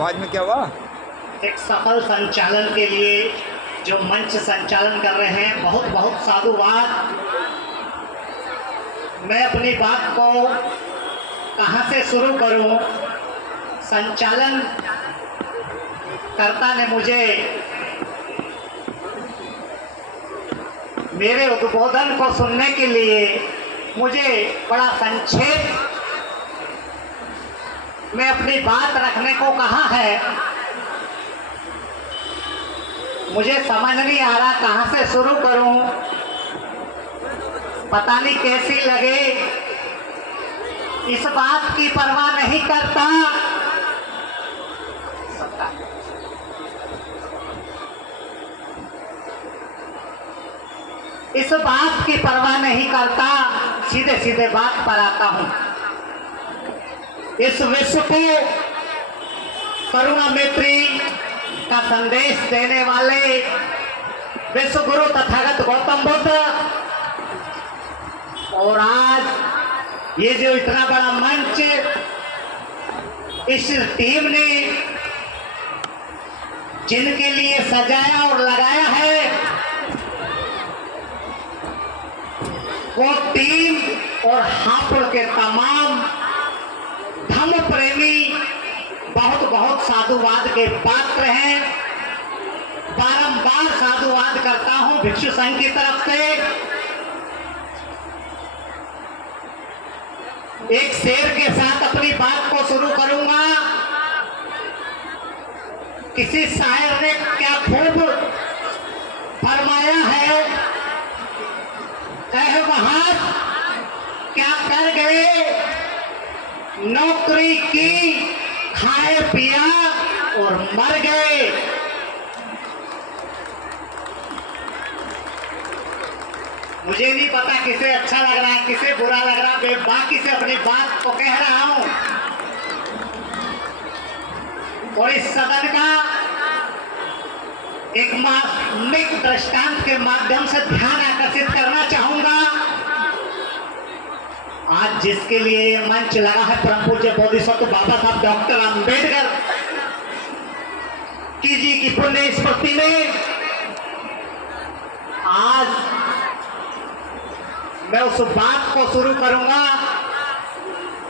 आवाज में क्या हुआ? एक सफल संचालन के लिए जो मंच संचालन कर रहे हैं, बहुत बहुत साधुवाद। मैं अपनी बात को कहाँ से शुरू करूं? संचालन कर्ता ने मुझे मेरे उद्बोधन को सुनने के लिए मुझे बड़ा संक्षेप में अपनी बात रखने को कहा है। मुझे समझ नहीं आ रहा कहाँ से शुरू करूं, पता नहीं कैसी लगे। इस बात की परवाह नहीं करता, इस बात की परवाह नहीं करता, सीधे सीधे बात पर आता हूं। इस विश्व को करुणा मैत्री का संदेश देने वाले विश्व गुरु तथागत गौतम बुद्ध, और आज ये जो इतना बड़ा मंच इस टीम ने जिनके लिए सजाया और लगाया है, वो टीम और हापुड़ के तमाम धम्म प्रेमी बहुत बहुत साधुवाद के पात्र हैं। बारंबार साधुवाद करता हूं भिक्षु संघ की तरफ से। एक शेर के साथ अपनी बात को शुरू करूंगा। किसी शायर ने क्या खूब फरमाया है, ऐ वहां क्या कर गए, नौकरी की, खाए पिया और मर गए। मुझे नहीं पता किसे अच्छा लग रहा है, किसे बुरा लग रहा है, मैं बाकी से अपनी बात को कह रहा हूं। और इस सदन का एक मार्मिक दृष्टांत के माध्यम से ध्यान आकर्षित करना चाहूंगा। आज जिसके लिए यह मंच लगा है, परम पूज्य बोधिसत्व बाबा साहब डॉक्टर अंबेडकर जी की पुण्य स्मृति में, आज मैं उस बात को शुरू करूंगा।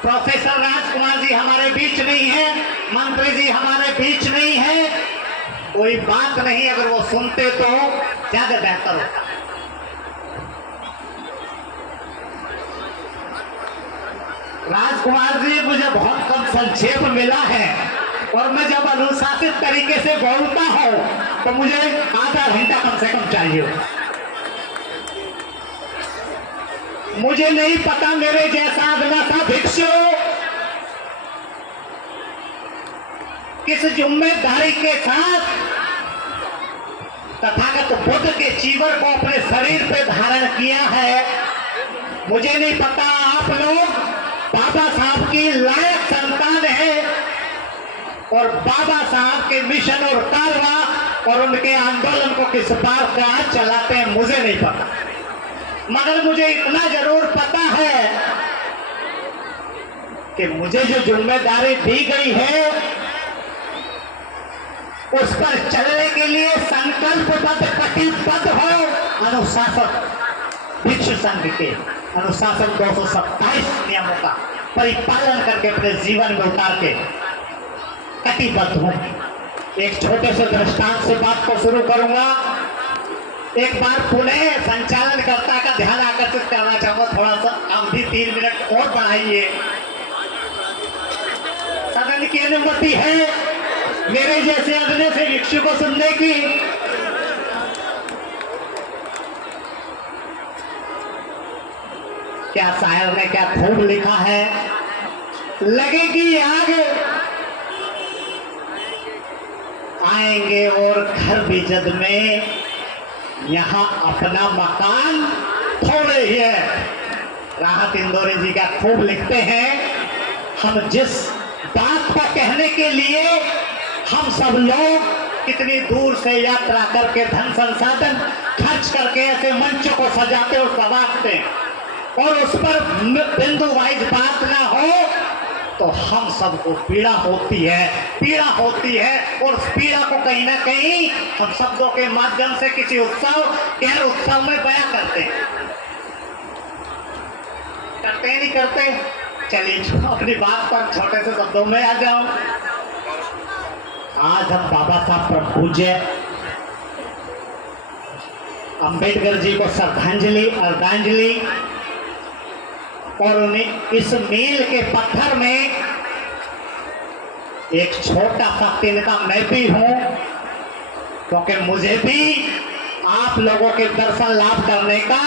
प्रोफेसर राजकुमार जी हमारे बीच नहीं है, मंत्री जी हमारे बीच नहीं है, कोई बात नहीं, अगर वो सुनते तो ज्यादा बेहतर होता। राजकुमार जी, मुझे बहुत कम संक्षेप मिला है और मैं जब अनुशासित तरीके से बोलता हूं तो मुझे आधा घंटा कम से कम चाहिए। मुझे नहीं पता मेरे जैसा आदमी था भिक्षु किस जिम्मेदारी के साथ तथागत बुद्ध के चीवर को अपने शरीर पे धारण किया है। मुझे नहीं पता आप लोग बाबा साहब की लायक संतान है और बाबा साहब के मिशन और कारवा और उनके आंदोलन को किस बात का चलाते हैं, मुझे नहीं पता। मगर मुझे इतना जरूर पता है कि मुझे जो जिम्मेदारी दी गई है उस पर चलने के लिए संकल्पबद्ध कटिबद्ध हो। अनुशासन भिक्षु संघ के अनुशासन 227 नियमों का परिपालन करके अपने जीवन में उतार के कटिबद्ध हूं। एक छोटे से दृष्टांत से बात को शुरू करूंगा। एक बार पुनः संचालनकर्ता का ध्यान आकर्षित करना चाहूंगा, थोड़ा सा अवधि 3 मिनट और बढ़ाइए। सदन की अनुमति है मेरे जैसे अगले से भिक्षु को सुनने की। क्या शायर ने क्या खूब लिखा है, लगेगी आग आएंगे और घर भी जद में, यहाँ अपना मकान थोड़े ही है। राहत इंदौरी जी का खूब लिखते हैं, हम जिस बात को कहने के लिए हम सब लोग कितनी दूर से यात्रा करके धन संसाधन खर्च करके ऐसे मंचों को सजाते और सवारते हैं, और उस पर बिंदु वाइज बात ना हो तो हम सबको पीड़ा होती है और उस पीड़ा को कहीं ना कहीं हम शब्दों के माध्यम से किसी उत्सव गैर उत्सव में बयां करते हैं। नहीं करते? चलिए अपनी बात पर छोटे से शब्दों में आ जाओ। आज हम बाबा साहब पर पूज्य अंबेडकर जी को अर्धांजलि और उन्हें इस मील के पत्थर में एक छोटा सा तिनका मैं भी हूं, क्योंकि मुझे भी आप लोगों के दर्शन लाभ करने का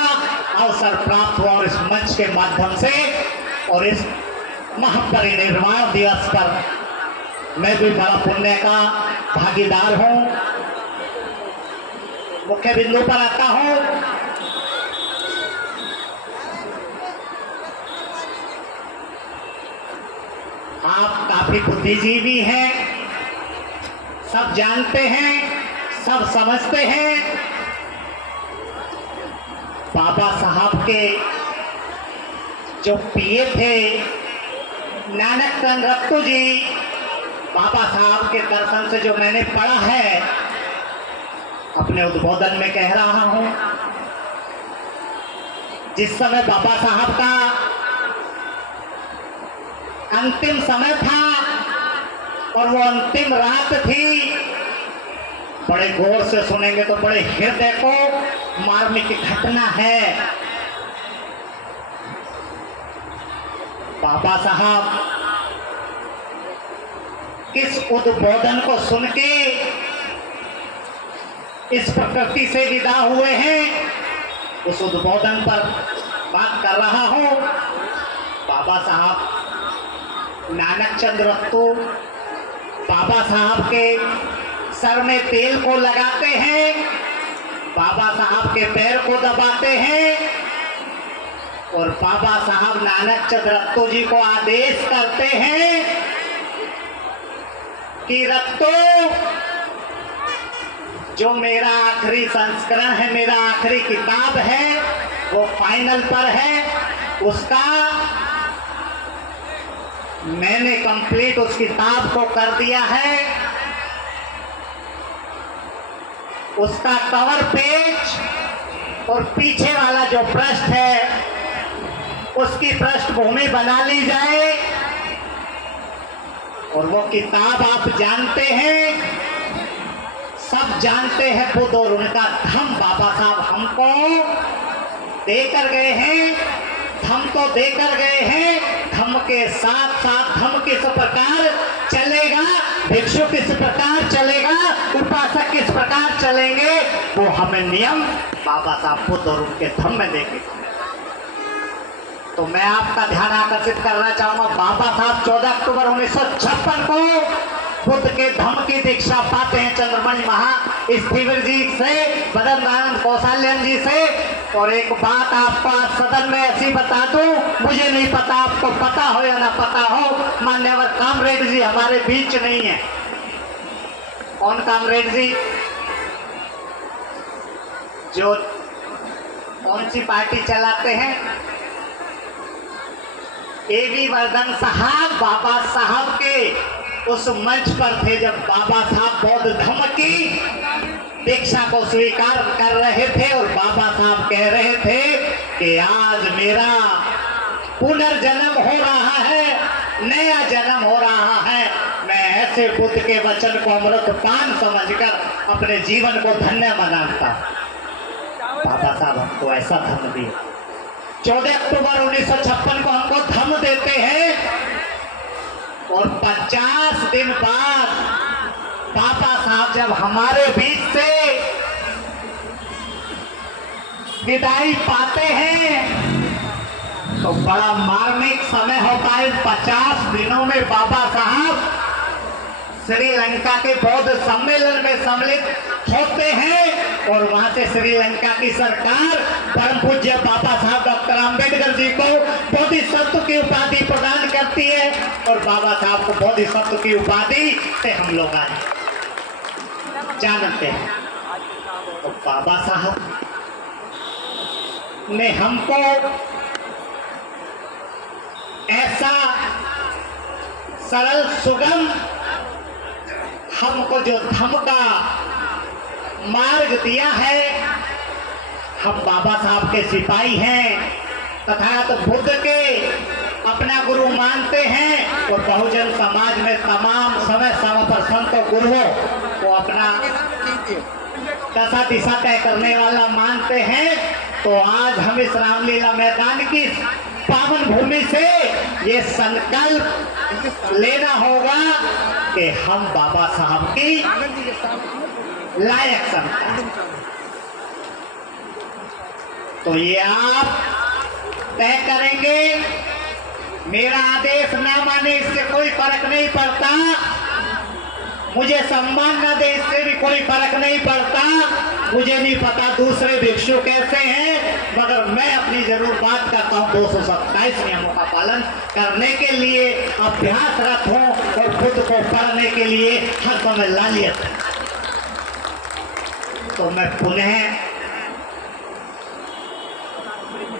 अवसर प्राप्त हुआ और इस मंच के माध्यम से और इस महापरिनिर्वाण दिवस पर मैं भी बड़ा पुण्य का भागीदार हूं। मुख्य बिंदु पर आता हूं। आप काफी बुद्धिजीवी हैं, सब जानते हैं, सब समझते हैं। बाबा साहब के जो पीए थे नानक चंद रत्तू जी, बाबा साहब के दर्शन से जो मैंने पढ़ा है, अपने उद्बोधन में कह रहा हूं। जिस समय बाबा साहब का अंतिम समय था और वो अंतिम रात थी, बड़े गौर से सुनेंगे तो बड़े हृदय को मार्मिक घटना है। बाबा साहब किस उद्बोधन को सुन के इस प्रकृति से विदा हुए हैं, उस उद्बोधन पर बात कर रहा हूं। बाबा साहब नानक चंद रत्तू बाबा साहब के सर में तेल को लगाते हैं, बाबा साहब के पैर को दबाते हैं और बाबा साहब नानक चंद रत्तू जी को आदेश करते हैं कि रत्तू, जो मेरा आखिरी संस्करण है, मेरा आखिरी किताब है, वो फाइनल पर है, उसका मैंने कंप्लीट उस किताब को कर दिया है। उसका कवर पेज और पीछे वाला जो पृष्ठ है, उसकी पृष्ठभूमि बना ली जाए और वो किताब आप जानते हैं, सब जानते हैं, खुद और उनका धम बाबा साहब हमको देकर गए हैं। धम तो देकर गए हैं, धम के साथ साथ धम किस प्रकार चलेगा, भिक्षु किस प्रकार चलेगा, उपासक किस प्रकार चलेंगे, वो हमें नियम बाबा साहब खुद और उनके धम में देंगे। तो मैं आपका ध्यान आकर्षित करना चाहूंगा। बाबा साहब 14 अक्टूबर 1956 को बुद्ध के धम्म की दीक्षा पाते हैं चंद्रमणि महास्थविर जी से, बदन कौशल्यान जी से। और एक बात आपको आज सदन में ऐसी बता दूं, मुझे नहीं पता आपको पता हो या ना पता हो, मान्यवर कामरेड जी हमारे बीच नहीं है। कौन कामरेड जी? जो कौन सी पार्टी चलाते हैं? एवी वर्धन साहब बाबा साहब के उस मंच पर थे जब बाबा साहब बौद्ध धम्म की दीक्षा को स्वीकार कर रहे थे और बाबा साहब कह रहे थे कि आज मेरा पुनर्जन्म हो रहा है, नया जन्म हो रहा है। मैं ऐसे बुद्ध के वचन को अमृतपान समझकर अपने जीवन को धन्य मानता। बाबा साहब हमको ऐसा धम्म दिया। 14 अक्टूबर 1956 को हमको धम्म देते हैं और 50 दिन बाद बाबा साहब जब हमारे बीच से विदाई पाते हैं तो बड़ा मार्मिक समय होता है। 50 दिनों में बाबा साहब श्रीलंका के बौद्ध सम्मेलन में सम्मिलित होते हैं और वहां से श्रीलंका की सरकार परम पूज्य बाबा साहब डॉक्टर अंबेडकर जी को बोधिसत्व की उपाधि प्रदान करती है और बाबा साहब को बोधिसत्व की उपाधि से हम लोग आज जानते हैं। तो बाबा साहब ने हमको ऐसा सरल सुगम हमको जो धम्म का मार्ग दिया है। हम बाबा साहब के सिपाही हैं, तथागत बुद्ध के अपना गुरु मानते हैं और बहुजन समाज में तमाम समय समय पर संत गुरुओं को अपना दशा दिशा तय करने वाला मानते हैं। तो आज हम इस रामलीला मैदान की पावन भूमि से ये संकल्प लेना होगा कि हम बाबा साहब की लायक संतान। तो ये आप तय करेंगे। मेरा आदेश ना माने इससे कोई फर्क नहीं पड़ता, मुझे सम्मान न दे इससे भी कोई फर्क नहीं पड़ता। मुझे नहीं पता दूसरे भिक्षु कैसे हैं, मगर मैं अपनी जरूर बात करता हूँ 227 नियमों का पालन करने के लिए अभ्यासरत हूँ और खुद को पढ़ने के लिए हर समय लालियत। तो मैं पुनः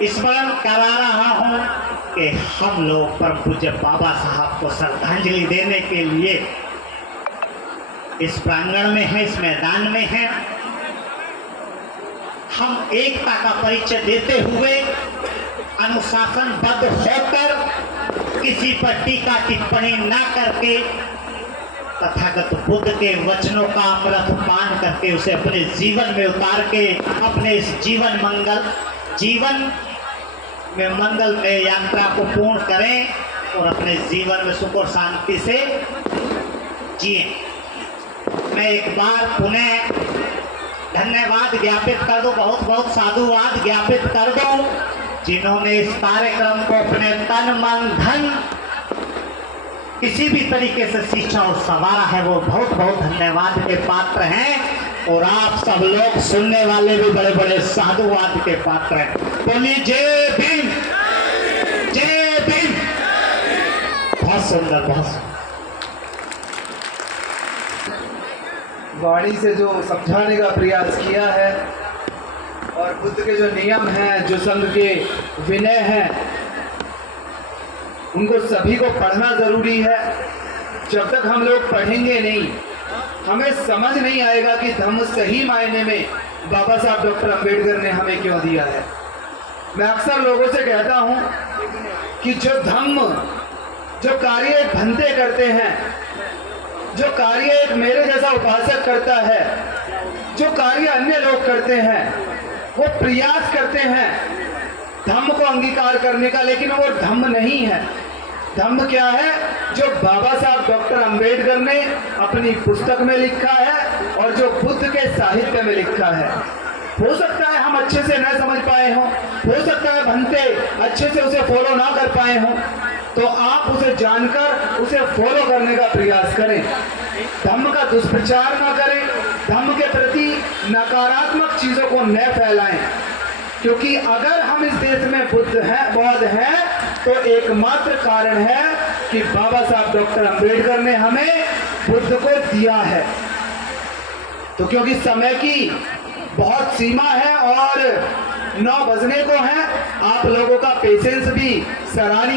स्मरण करा रहा हूँ कि हम लोग परम पूज्य बाबा साहब को श्रद्धांजलि देने के लिए इस प्रांगण में है, इस मैदान में है। हम एकता का परिचय देते हुए अनुशासनबद्ध होकर किसी पर टीका टिप्पणी न करके तथागत बुद्ध के वचनों का अमृत पान करके उसे अपने जीवन में उतार के अपने इस जीवन में मंगल में यात्रा को पूर्ण करें और अपने जीवन में सुख और शांति से जिए। मैं एक बार पुनः धन्यवाद ज्ञापित कर दूं, बहुत बहुत साधुवाद ज्ञापित कर दूं जिन्होंने इस कार्यक्रम को अपने तन मन धन किसी भी तरीके से शिक्षा और संवारा है, वो बहुत बहुत धन्यवाद के पात्र हैं। और आप सब लोग सुनने वाले भी बड़े बड़े साधुवाद के पात्र हैं। बोलिए जय भीम, जय भीम। बहुत सुंदर, बहुत सुंदर। वाणी से जो समझाने का प्रयास किया है और बुद्ध के जो नियम हैं, जो संघ के विनय हैं, उनको सभी को पढ़ना ज़रूरी है। जब तक हम लोग पढ़ेंगे नहीं, हमें समझ नहीं आएगा कि धम्म सही मायने में बाबा साहब डॉक्टर अंबेडकर ने हमें क्यों दिया है। मैं अक्सर लोगों से कहता हूँ कि जो धम्म, जो कार्य एक भंते करते हैं, जो कार्य एक मेरे जैसा उपासक करता है, जो कार्य अन्य लोग करते हैं, वो प्रयास करते हैं धम्म को अंगीकार करने का, लेकिन वो धम्म नहीं है। धम्म क्या है? जो बाबा साहब डॉक्टर अंबेडकर ने अपनी पुस्तक में लिखा है और जो बुद्ध के साहित्य में लिखा है। हो सकता है हम अच्छे से न समझ पाए हों, हो सकता है भंते अच्छे से उसे फॉलो ना कर पाए हों, तो आप उसे जानकर उसे फॉलो करने का प्रयास करें। धम्म का दुष्प्रचार ना करें, धम्म के प्रति नकारात्मक चीज़ों को न फैलाएं, क्योंकि अगर हम इस देश में बौद्ध हैं तो एकमात्र कारण है कि बाबा साहब डॉक्टर अंबेडकर ने हमें बुद्ध को दिया है। तो क्योंकि समय की बहुत सीमा है और 9 बजने को है, आप लोगों का पेशेंस भी सराहनीय